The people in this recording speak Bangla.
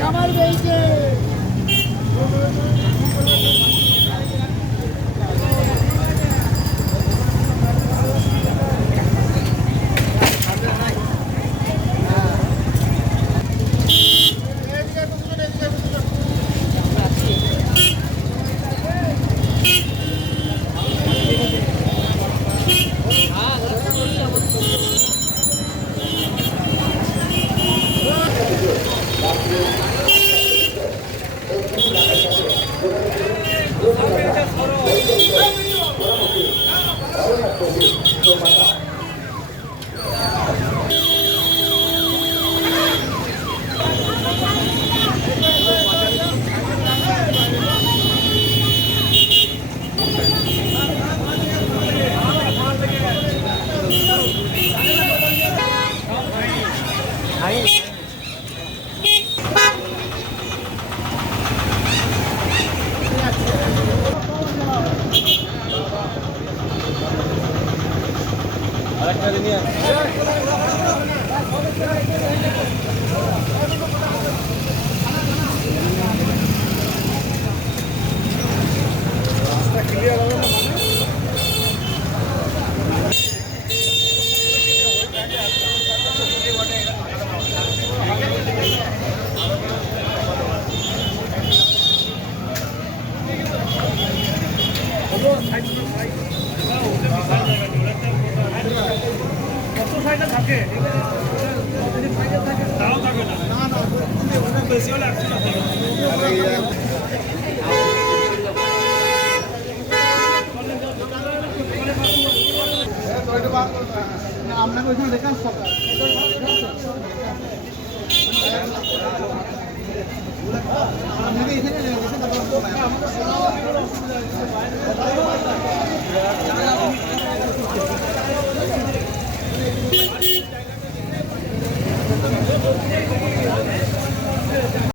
খাবার পেয়েছে Mỹ. কত আপনাকে ওইখানে লেখা সব আপনাকে এখানে いいよね。